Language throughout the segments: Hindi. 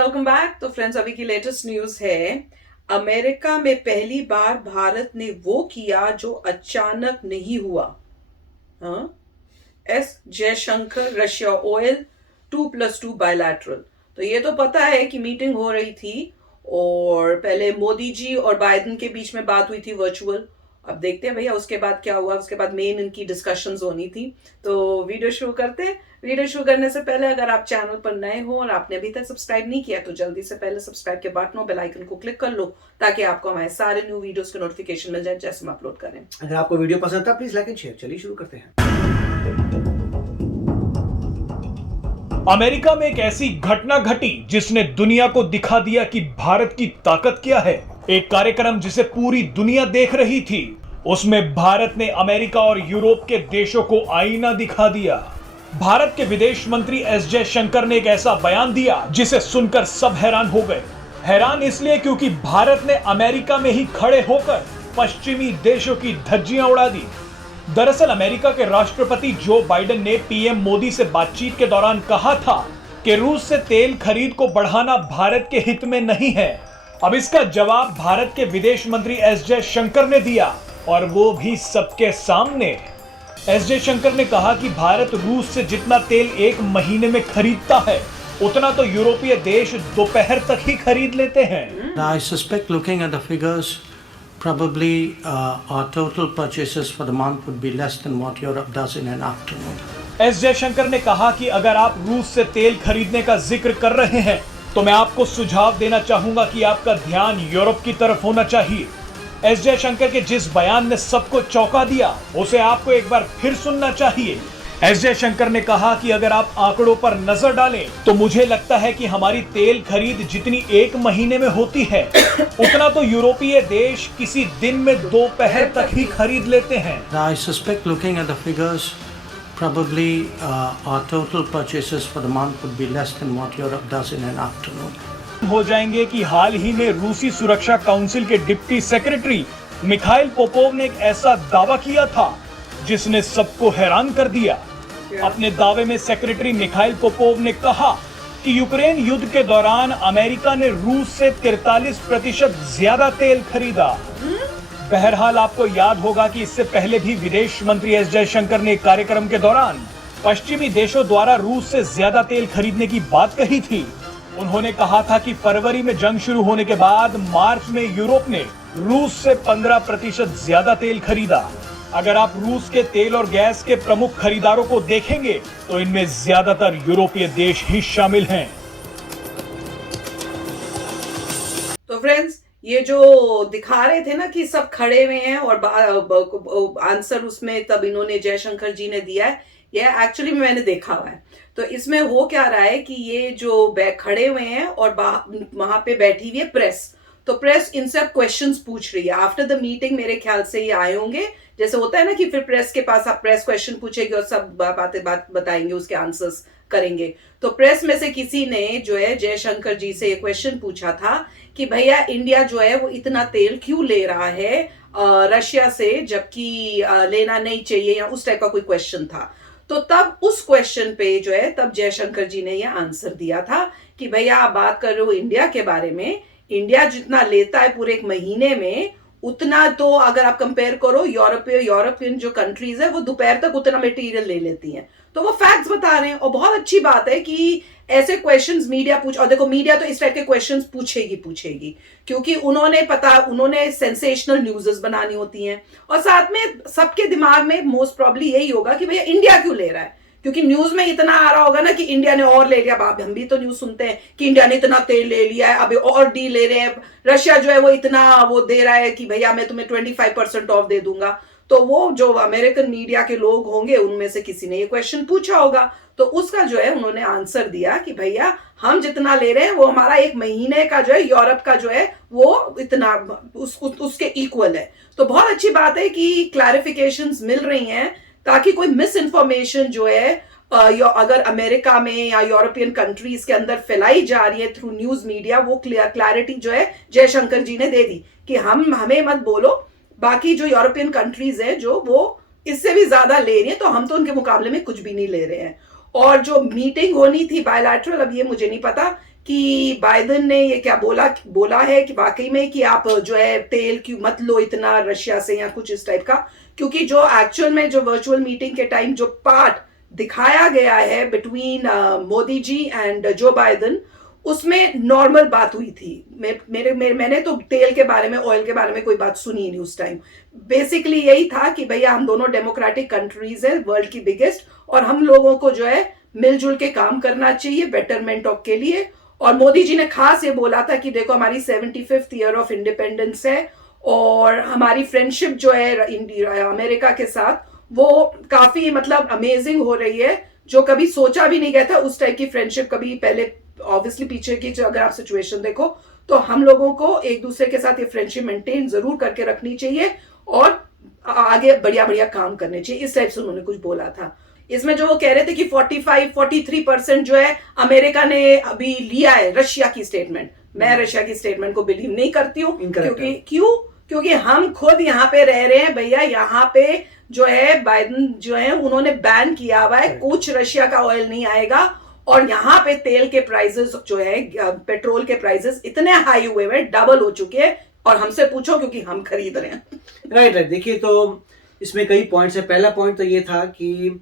Welcome back. तो फ्रेंड्स, अभी की लेटेस्ट न्यूज है। अमेरिका में पहली बार भारत ने वो किया जो अचानक नहीं हुआ। हाँ, S Jaishankar Russia oil 2+2 bilateral. तो ये तो पता है कि मीटिंग हो रही थी और पहले मोदी जी और बाइडेन के बीच में बात हुई थी वर्चुअल। अब देखते हैं भैया उसके बाद क्या हुआ। उसके बाद मेन इनकी डिस्कशंस होनी थी। तो वीडियो शुरू करते हैं। वीडियो शुरू करने से पहले अगर आप चैनल पर नए हो और आपने अभी तक सब्सक्राइब नहीं किया तो जल्दी से पहले सब्सक्राइब के बटन और बेल आइकन को क्लिक कर लो ताकि आपको हमारे सारे न्यू वीडियोस के नोटिफिकेशन मिल जाए जैसे हम अपलोड करें। अगर आपको वीडियो पसंद था प्लीज लाइक एंड शेयर। चलिए शुरू करते हैं। अमेरिका में एक ऐसी घटना घटी जिसने दुनिया को दिखा दिया कि भारत की ताकत क्या है। एक कार्यक्रम जिसे पूरी दुनिया देख रही थी, उसमें भारत ने अमेरिका और यूरोप के देशों को आईना दिखा दिया। भारत के विदेश मंत्री एस जयशंकर ने एक ऐसा बयान दिया जिसे सुनकर सब हैरान हो गए। हैरान इसलिए क्योंकि भारत ने अमेरिका में ही खड़े होकर पश्चिमी देशों की धज्जियां उड़ा दी। दरअसल अमेरिका के राष्ट्रपति जो बाइडेन ने पीएम मोदी से बातचीत के दौरान कहा था कि रूस से तेल खरीद को बढ़ाना भारत के हित में नहीं है। अब इसका जवाब भारत के विदेश मंत्री एस जयशंकर ने दिया, और वो भी सबके सामने। एस जयशंकर ने कहा कि भारत रूस से जितना तेल एक महीने में खरीदता है उतना तो यूरोपीय देश दोपहर तक ही खरीद लेते हैं। I suspect looking at the figures, probably our total purchases for the month would be less than what Europe does in an afternoon. S Jaishankar ने कहा कि अगर आप रूस से तेल खरीदने का जिक्र कर रहे हैं तो मैं आपको सुझाव देना चाहूंगा कि आपका ध्यान यूरोप की तरफ होना चाहिए। एस जयशंकर के जिस बयान ने सबको चौंका दिया उसे आपको एक बार फिर सुनना चाहिए। एस जयशंकर ने कहा कि अगर आप आंकड़ों पर नजर डालें तो मुझे लगता है कि हमारी तेल खरीद जितनी एक महीने में होती है उतना तो यूरोपीय देश किसी दिन में दोपहर तक ही खरीद लेते हैं। I suspect looking at the figures, probably our total purchases for the month would be less than what Europe does in an afternoon. हो जाएंगे कि हाल ही में रूसी सुरक्षा काउंसिल के डिप्टी सेक्रेटरी मिखाइल पोपोव ने एक ऐसा दावा किया था जिसने सबको हैरान कर दिया। अपने दावे में सेक्रेटरी मिखाइल पोपोव ने कहा कि यूक्रेन युद्ध के दौरान अमेरिका ने रूस से 43% ज्यादा तेल खरीदा। बहरहाल आपको याद होगा कि इससे पहले भी विदेश मंत्री एस जयशंकर ने एक कार्यक्रम के दौरान पश्चिमी देशों द्वारा रूस से ज्यादा तेल खरीदने की बात कही थी। उन्होंने कहा था कि फरवरी में जंग शुरू होने के बाद मार्च में यूरोप ने रूस से 15% ज्यादा तेल खरीदा। अगर आप रूस के तेल और गैस के प्रमुख खरीदारों को देखेंगे तो इनमें ज्यादातर यूरोपीय देश ही शामिल हैं। तो फ्रेंड्स, ये जो दिखा रहे थे ना कि सब खड़े हुए हैं और आंसर उसमें तब इन्होंने जयशंकर जी ने दिया है, ये एक्चुअली मैंने देखा हुआ है। तो इसमें हो क्या रहा है कि ये जो खड़े हुए हैं और वहां पे बैठी हुई है प्रेस। तो प्रेस इनसे अब क्वेश्चंस पूछ रही है। आफ्टर द मीटिंग मेरे ख्याल से ये आए होंगे, जैसे होता है ना कि फिर प्रेस के पास आप प्रेस क्वेश्चन पूछेगी और सब बात बताएंगे, उसके आंसर्स करेंगे। तो प्रेस में से किसी ने जो है जयशंकर जी से ये क्वेश्चन पूछा था कि भैया इंडिया जो है वो इतना तेल क्यों ले रहा है रशिया से, जबकि लेना नहीं चाहिए, या उस टाइप का कोई क्वेश्चन था। तो तब उस क्वेश्चन पे जो है तब जयशंकर जी ने ये आंसर दिया था कि भैया आप बात कर रहे हो इंडिया के बारे में, इंडिया जितना लेता है पूरे एक महीने में उतना तो अगर आप कंपेयर करो यूरोपियन जो कंट्रीज है वो दोपहर तक उतना मटेरियल ले लेती हैं। तो वो फैक्ट्स बता रहे हैं और बहुत अच्छी बात है कि ऐसे क्वेश्चंस मीडिया पूछ, और देखो मीडिया तो इस टाइप के क्वेश्चंस पूछेगी क्योंकि उन्होंने सेंसेशनल न्यूज़ेस बनानी होती हैं और साथ में सबके दिमाग में मोस्ट प्रॉब्ली यही होगा कि भैया इंडिया क्यों ले रहा है, क्योंकि न्यूज में इतना आ रहा होगा ना कि इंडिया ने और ले लिया। अब हम भी तो न्यूज सुनते हैं कि इंडिया ने इतना तेल ले लिया है, अभी और डी ले रहे हैं, रशिया जो है वो इतना वो दे रहा है कि भैया मैं तुम्हें 25% ऑफ दे दूंगा। तो वो जो अमेरिकन मीडिया के लोग होंगे उनमें से किसी ने ये क्वेश्चन पूछा होगा, तो उसका जो है उन्होंने आंसर दिया कि भैया हम जितना ले रहे हैं वो हमारा एक महीने का जो है यूरोप का जो है वो इतना उसके इक्वल है। तो बहुत अच्छी बात है कि क्लैरिफिकेशंस मिल रही हैं ताकि कोई मिस इन्फॉर्मेशन जो है अगर अमेरिका में या यूरोपियन कंट्रीज के अंदर फैलाई जा रही है थ्रू न्यूज मीडिया, वो क्लैरिटी जो है जयशंकर जी ने दे दी कि हमें मत बोलो, बाकी जो यूरोपियन कंट्रीज है जो वो इससे भी ज्यादा ले रही है तो हम तो उनके मुकाबले में कुछ भी नहीं ले रहे हैं। और जो मीटिंग होनी थी बायलैटरल, अब ये मुझे नहीं पता कि बाइडेन ने ये क्या बोला है कि वाकई में कि आप जो है तेल क्यों मत लो इतना रशिया से या कुछ इस टाइप का, क्योंकि जो एक्चुअल में जो वर्चुअल मीटिंग के टाइम जो पार्ट दिखाया गया है between Modi ji and Joe Biden, उसमें नॉर्मल बात हुई थी। मैंने तो तेल के बारे में, ऑयल के बारे में कोई बात सुनी ही नहीं उस टाइम। बेसिकली यही था कि भैया हम दोनों डेमोक्रेटिक कंट्रीज है, वर्ल्ड की बिगेस्ट, और हम लोगों को जो है मिलजुल के काम करना चाहिए बेटरमेंट ऑफ के लिए। और मोदी जी ने खास ये बोला था कि देखो हमारी 75th ईयर ऑफ इंडिपेंडेंस है और हमारी फ्रेंडशिप जो है अमेरिका के साथ वो काफी मतलब अमेजिंग हो रही है, जो कभी सोचा भी नहीं गया था उस टाइप की फ्रेंडशिप कभी पहले। ऑब्वियसली पीछे की जो अगर आप सिचुएशन देखो तो हम लोगों को एक दूसरे के साथ ये फ्रेंडशिप मेंटेन जरूर करके रखनी चाहिए और आगे बढ़िया बढ़िया काम करने चाहिए, इस टाइप से उन्होंने कुछ बोला था। इसमें जो वो कह रहे थे कि 43% जो है अमेरिका ने अभी लिया है रशिया की स्टेटमेंट, मैं रशिया की स्टेटमेंट को बिलीव नहीं करती हूँ, क्योंकि हम खुद यहाँ पे रह रहे हैं भैया। यहाँ पे जो है बाइडेन जो है उन्होंने बैन किया हुआ है, कुछ रशिया का ऑयल नहीं आएगा। और यहाँ पे तेल के प्राइसेस जो है, पेट्रोल के प्राइसेस इतने हाई हुए हैं, डबल हो चुके हैं, और हमसे पूछो क्योंकि हम खरीद रहे हैं। राइट। देखिए तो इसमें कई पॉइंट्स है। पहला पॉइंट तो ये था कि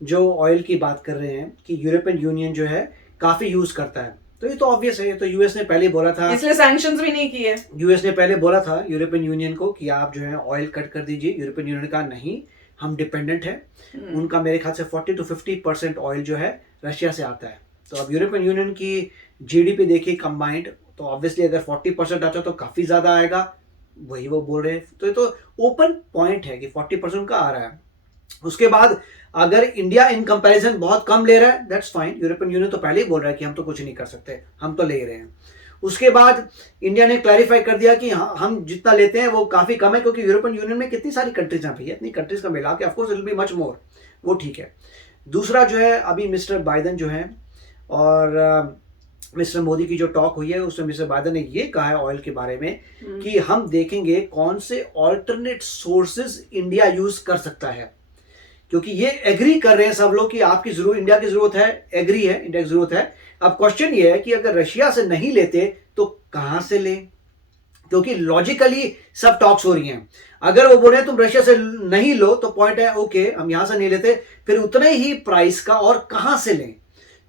जो ऑयल की बात कर रहे हैं कि यूरोपियन यूनियन जो है काफी यूज करता है, तो ये तो ऑब्वियस है, ये तो यूएस ने पहले बोला था, इसलिए सैंक्शंस भी नहीं किए। यूएस ने पहले बोला था यूरोपियन यूनियन को कि आप जो है ऑयल कट कर दीजिए। यूरोपियन यूनियन का नहीं, हम डिपेंडेंट है। उनका मेरे ख्याल से 40 to 50% ऑयल जो है रशिया से आता है। तो अब यूरोपियन यूनियन की जीडीपी देखिए कंबाइंड, तो ऑब्वियसली अगर 40% आता तो काफी ज्यादा आएगा, वही वो बोल रहे हैं। तो ये तो ओपन पॉइंट है कि 40% का आ रहा है। उसके बाद अगर इंडिया इन कंपैरिजन बहुत कम ले रहा है, दैट्स फाइन। यूरोपियन यूनियन तो पहले ही बोल रहा है कि हम तो कुछ नहीं कर सकते, हम तो ले रहे हैं। उसके बाद इंडिया ने क्लैरिफाई कर दिया कि हाँ, हम जितना लेते हैं वो काफी कम है, क्योंकि यूरोपियन यूनियन में कितनी सारी कंट्रीज हैं भैया, इतनी कंट्रीज का मिला के of course it will be much more, वो ठीक है। दूसरा जो है अभी मिस्टर बाइडेन जो है और मिस्टर मोदी की जो टॉक हुई है उसमें मिस्टर बाइडेन ने ये कहा है ऑयल के बारे में कि हम देखेंगे कौन से ऑल्टरनेट सोर्सेज इंडिया यूज कर सकता है, क्योंकि ये एग्री कर रहे हैं सब लोग कि आपकी जरूरत, इंडिया की जरूरत है, एग्री है, इंडिया की जरूरत है। अब क्वेश्चन ये है कि अगर रशिया से नहीं लेते तो कहां से लें, क्योंकि लॉजिकली सब टॉक्स हो रही हैं। अगर वो बोले तुम रशिया से नहीं लो तो पॉइंट है ओके हम यहां से नहीं लेते, फिर उतने ही प्राइस का और कहां से लें।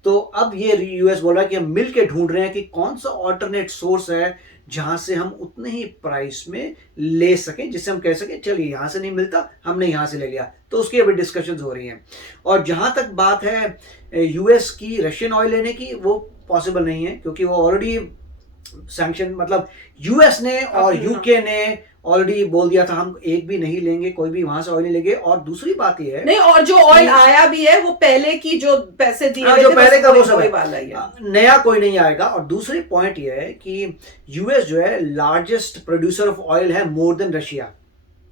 तो अब ये यूएस बोल रहा है कि हम मिल के ढूंढ रहे हैं कि कौन सा ऑल्टरनेट सोर्स है जहां से हम उतने ही प्राइस में ले सकें, जिससे हम कह सकें चलिए यहां से नहीं मिलता, हमने यहां से ले लिया। तो उसकी अभी डिस्कशंस हो रही हैं। और जहां तक बात है यूएस की रशियन ऑयल लेने की, वो पॉसिबल नहीं है, क्योंकि वो ऑलरेडी सैंक्शन, मतलब यूएस ने और यूके ने ऑलरेडी बोल दिया था हम एक भी नहीं लेंगे, कोई भी वहां से ऑयल नहीं लेंगे। और दूसरी बात ये है नहीं, और जो ऑयल आया भी है वो पहले की जो पैसे दिए जो पहले का वो सब वाला ही है, नया कोई नहीं आएगा। और दूसरी पॉइंट ये है कि यूएस जो है लार्जेस्ट प्रोड्यूसर ऑफ ऑयल है, मोर देन रशिया।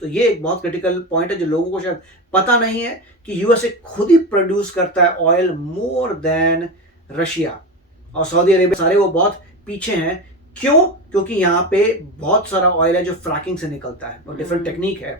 तो ये एक बहुत क्रिटिकल पॉइंट है जो लोगों को शायद पता नहीं है कि यूएसए खुद ही प्रोड्यूस करता है ऑयल मोर देन रशिया, और सऊदी अरेबिया सारे वो बहुत पीछे हैं। क्यों? क्योंकि यहाँ पे बहुत सारा ऑयल है जो फ्रैकिंग से निकलता है और डिफरेंट टेक्निक है।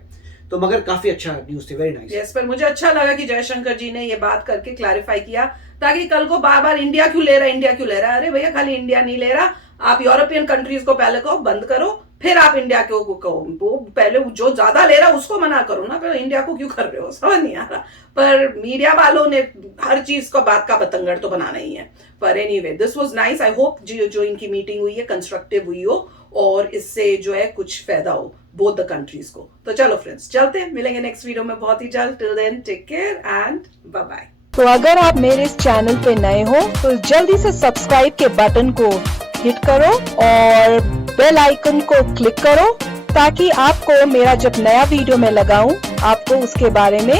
तो मगर काफी अच्छा न्यूज थी, वेरी नाइस। यस, पर मुझे अच्छा लगा कि जयशंकर जी ने ये बात करके क्लैरिफाई किया, ताकि कल को बार बार इंडिया क्यों ले रहा है, इंडिया क्यों ले रहा है। अरे भैया खाली इंडिया नहीं ले रहा, आप यूरोपियन कंट्रीज को पहले कहो बंद करो, फिर आप इंडिया को कहो। वो पहले जो ज्यादा ले रहा है उसको मना करो ना, फिर इंडिया को क्यों कर रहे हो, समझ नहीं आ रहा। पर मीडिया वालों ने हर चीज को बात का बतंगड़ तो बनाना ही है। पर anyway this was nice. I hope जो इनकी मीटिंग हुई है कंस्ट्रक्टिव हुई हो और इससे जो है कुछ फायदा हो बोथ द कंट्रीज को। तो चलो फ्रेंड्स चलते हैं, मिलेंगे नेक्स्ट वीडियो में बहुत ही जल्द। Till then take care and bye bye. तो अगर आप मेरे इस चैनल पे नए हो तो जल्दी से सब्सक्राइब के बटन को हिट करो और बेल आइकन को क्लिक करो, ताकि आपको मेरा जब नया वीडियो मैं लगाऊं आपको उसके बारे में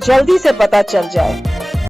जल्दी से पता चल जाए।